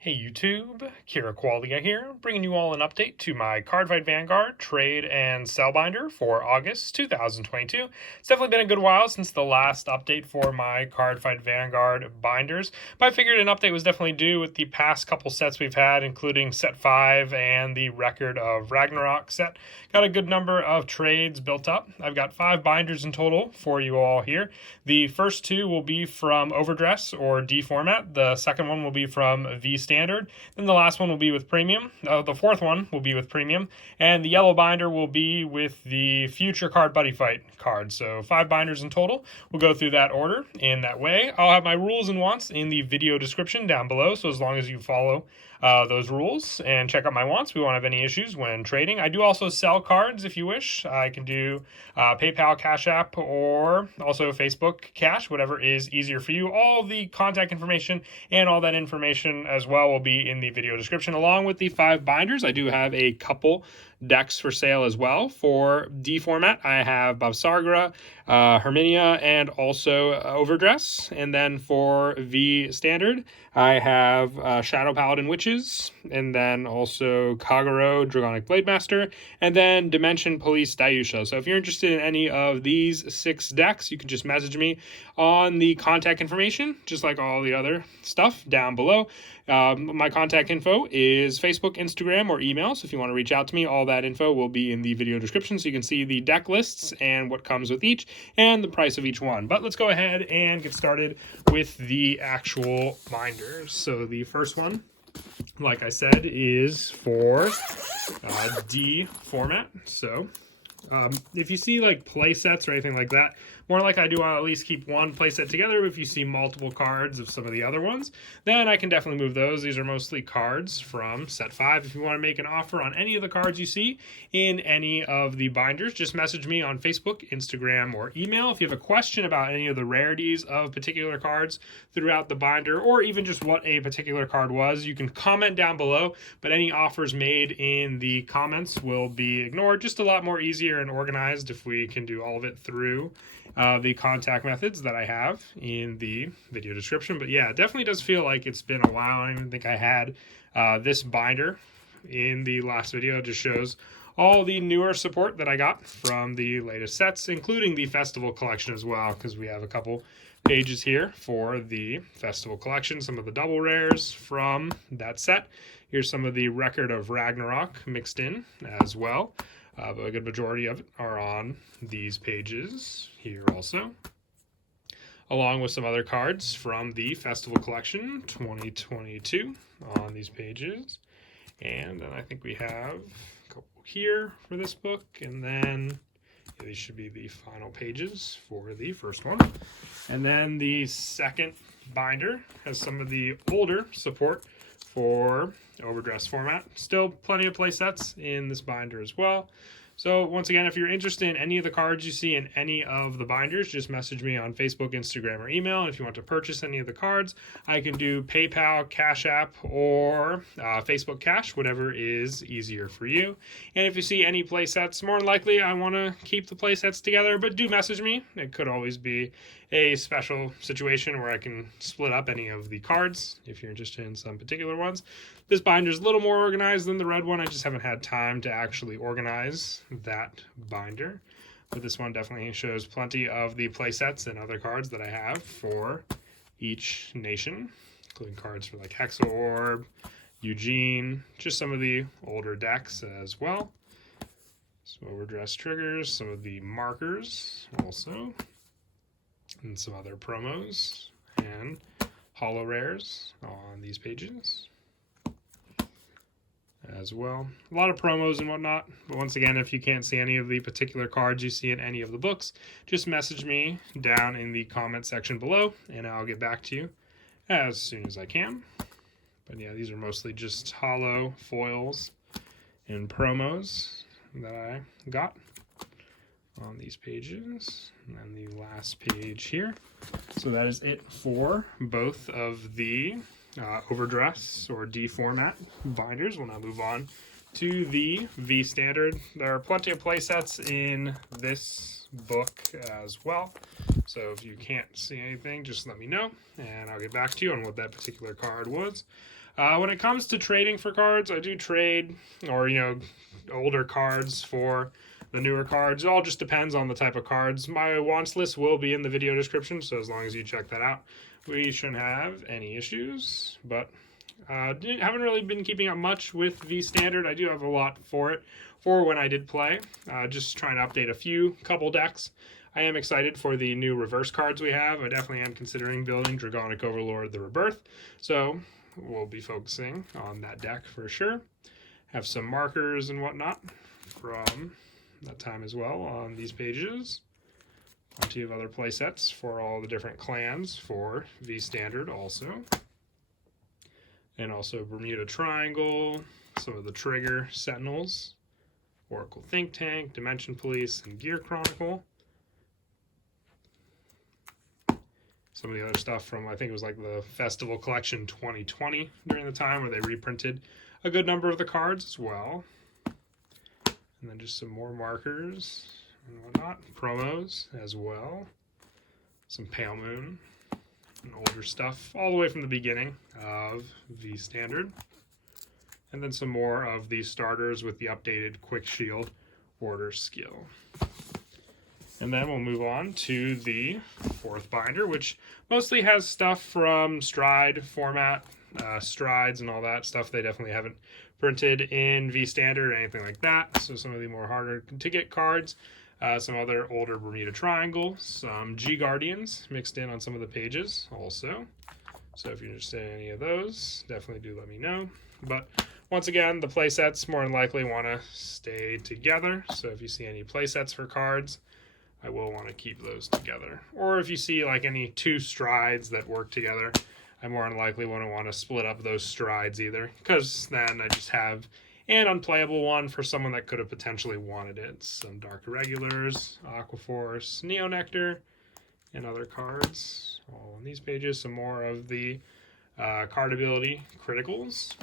Hey YouTube, Kira Qualia here, bringing you all an update to my Cardfight Vanguard trade and sell binder for August 2022. It's definitely been a good while since the last update for my Cardfight Vanguard binders, but I figured an update was definitely due with the past couple sets we've had, including set 5 and the Record of Ragnarok set. Got a good number of trades built up. I've got 5 binders in total for you all here. The first 2 will be from Overdress or D format. The second one will be from V standard. Then the last one will be with premium. The fourth one will be with premium. And the yellow binder will be with the future card Buddy Fight card. So 5 binders in total. We'll go through that order in that way. I'll have my rules and wants in the video description down below. So as long as you follow those rules and check out my wants, we won't have any issues when trading. I do also sell cards if you wish. I can do PayPal, Cash App, or also Facebook Cash, whatever is easier for you. All the contact information and all that information as well will be in the video description, along with the 5 binders. I do have a couple decks for sale as well. For D format, I have Babsagra, Herminia, and also Overdress. And then for V standard, I have Shadow Paladin Witches, and then also Kagero, Dragonic Blademaster, and then Dimension Police Dayusha. So if you're interested in any of these 6 decks, you can just message me on the contact information, just like all the other stuff down below. My contact info is Facebook, Instagram, or email. So if you want to reach out to me, all that info will be in the video description. So you can see the deck lists and what comes with each and the price of each one. But let's go ahead and get started with the actual binders. So the first one, like I said, is for D format. So if you see like play sets or anything like that, more like I do, I'll at least keep one play set together. If you see multiple cards of some of the other ones, then I can definitely move those. These are mostly cards from set 5. If you want to make an offer on any of the cards you see in any of the binders, just message me on Facebook, Instagram, or email. If you have a question about any of the rarities of particular cards throughout the binder, or even just what a particular card was, you can comment down below, but any offers made in the comments will be ignored. Just a lot more easier and organized if we can do all of it through the contact methods that I have in the video description. But yeah, it definitely does feel like it's been a while. I don't even think I had this binder in the last video. It just shows all the newer support that I got from the latest sets, including the festival collection as well, because we have a couple pages here for the festival collection, some of the double rares from that set. Here's some of the Record of Ragnarok mixed in as well. But a good majority of it are on these pages here also, along with some other cards from the Festival Collection 2022 on these pages. And then I think we have a couple here for this book, and then these should be the final pages for the first one. And then the second binder has some of the older support for Overdress format. Still plenty of play sets in this binder as well. So once again, if you're interested in any of the cards you see in any of the binders, just message me on Facebook, Instagram, or email. And if you want to purchase any of the cards, I can do PayPal, Cash App, or Facebook Cash, whatever is easier for you. And if you see any play sets, more than likely I want to keep the play sets together, but do message me. It could always be a special situation where I can split up any of the cards if you're interested in some particular ones. This binder is a little more organized than the red one. I just haven't had time to actually organize that binder. But this one definitely shows plenty of the play sets and other cards that I have for each nation, including cards for like Hexaorb, Eugene, just some of the older decks as well. Some Overdress triggers, some of the markers also, and some other promos and holo rares on these pages as well. A lot of promos and whatnot, but once again, if you can't see any of the particular cards you see in any of the books, just message me down in the comment section below and I'll get back to you as soon as I can. But yeah, these are mostly just holo foils and promos that I got on these pages. And then the last page here. So that is it for both of the Overdress or D format binders. We'll now move on to the V standard. There are plenty of play sets in this book as well. So if you can't see anything, just let me know and I'll get back to you on what that particular card was. When it comes to trading for cards, I do trade, or, older cards for the newer cards. It all just depends on the type of cards. My wants list will be in the video description, so as long as you check that out, we shouldn't have any issues. But haven't really been keeping up much with V Standard. I do have a lot for it for when I did play. Just trying to update a couple decks. I am excited for the new reverse cards we have. I definitely am considering building Draconic Overlord the Rebirth, so we'll be focusing on that deck for sure. Have some markers and whatnot from that time as well on these pages. Plenty of other play sets for all the different clans for V Standard also. And also Bermuda Triangle, some of the Trigger Sentinels, Oracle Think Tank, Dimension Police, and Gear Chronicle. Some of the other stuff from, I think it was like the Festival Collection 2020 during the time where they reprinted a good number of the cards as well. And then just some more markers and whatnot, promos as well. Some Pale Moon and older stuff all the way from the beginning of V Standard. And then some more of the starters with the updated Quick Shield Order skill. And then we'll move on to the fourth binder, which mostly has stuff from Stride format, Strides and all that stuff. They definitely haven't printed in V Standard or anything like that. So some of the more harder to get cards, some other older Bermuda Triangle, some G Guardians mixed in on some of the pages also. So if you're interested in any of those, definitely do let me know. But once again, the play sets more than likely want to stay together. So if you see any play sets for cards, I will want to keep those together. Or if you see like any two Strides that work together, I more than likely want to split up those Strides either, because then I just have an unplayable one for someone that could have potentially wanted it. Some Dark Irregulars, Aquaforce, Neo Nectar, and other cards all on these pages. Some more of the card ability criticals.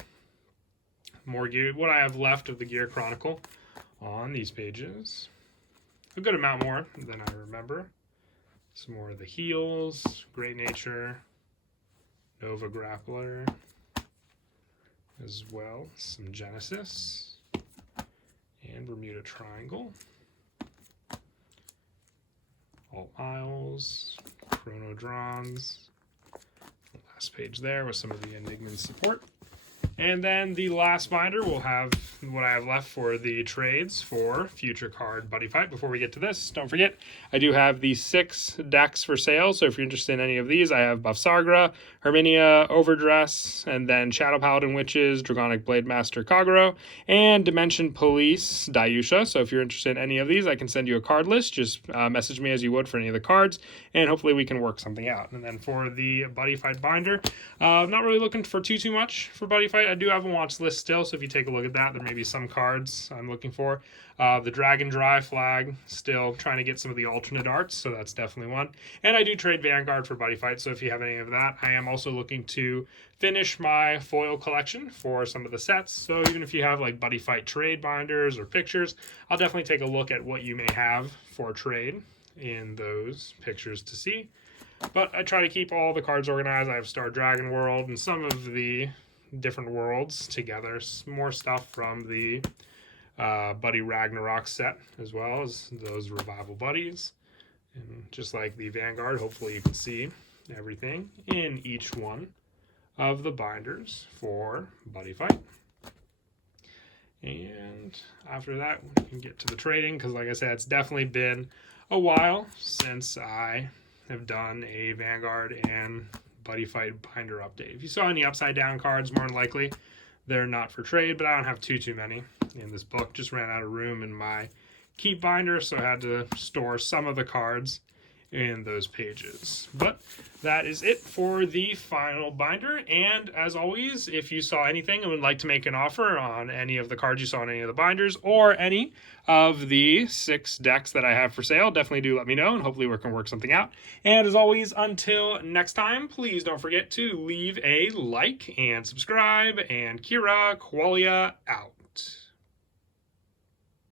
More gear, what I have left of the Gear Chronicle on these pages. A good amount more than I remember. Some more of the heals, Great Nature, Nova Grappler, as well. Some Genesis, and Bermuda Triangle. All Isles, Chronodrons. The last page there with some of the Enigman support. And then the last binder will have what I have left for the trades for future card Buddy Fight. Before we get to this, don't forget, I do have the 6 decks for sale. So if you're interested in any of these, I have Buffsagra, Herminia, Overdress, and then Shadow Paladin Witches, Dragonic Blade Master Kagero, and Dimension Police Dayusha. So if you're interested in any of these, I can send you a card list. Just message me as you would for any of the cards, and hopefully we can work something out. And then for the Buddy Fight binder, I'm not really looking for too much for Buddy Fight. I do have a watch list still, so if you take a look at that, there may be some cards I'm looking for. The Dragon Dry flag, still trying to get some of the alternate arts, so that's definitely one. And I do trade Vanguard for Buddy Fight, so if you have any of that, I am also looking to finish my foil collection for some of the sets. So even if you have like Buddy Fight trade binders or pictures, I'll definitely take a look at what you may have for trade in those pictures to see. But I try to keep all the cards organized. I have Star Dragon World and some of the different worlds together. More stuff from the Buddy Ragnarok set, as well as those Revival Buddies. And just like the Vanguard, hopefully you can see everything in each one of the binders for Buddy Fight. And after that, we can get to the trading, because like I said, it's definitely been a while since I have done a Vanguard and Buddy Fight binder update. If you saw any upside down cards, more than likely they're not for trade, but I don't have too many in this book. Just ran out of room in my keep binder, so I had to store some of the cards in those pages. But that is it for the final binder. And as always, if you saw anything and would like to make an offer on any of the cards you saw in any of the binders or any of the 6 decks that I have for sale, definitely do let me know, and hopefully we can work something out. And as always, until next time, please don't forget to leave a like and subscribe, and Kira Qualia out.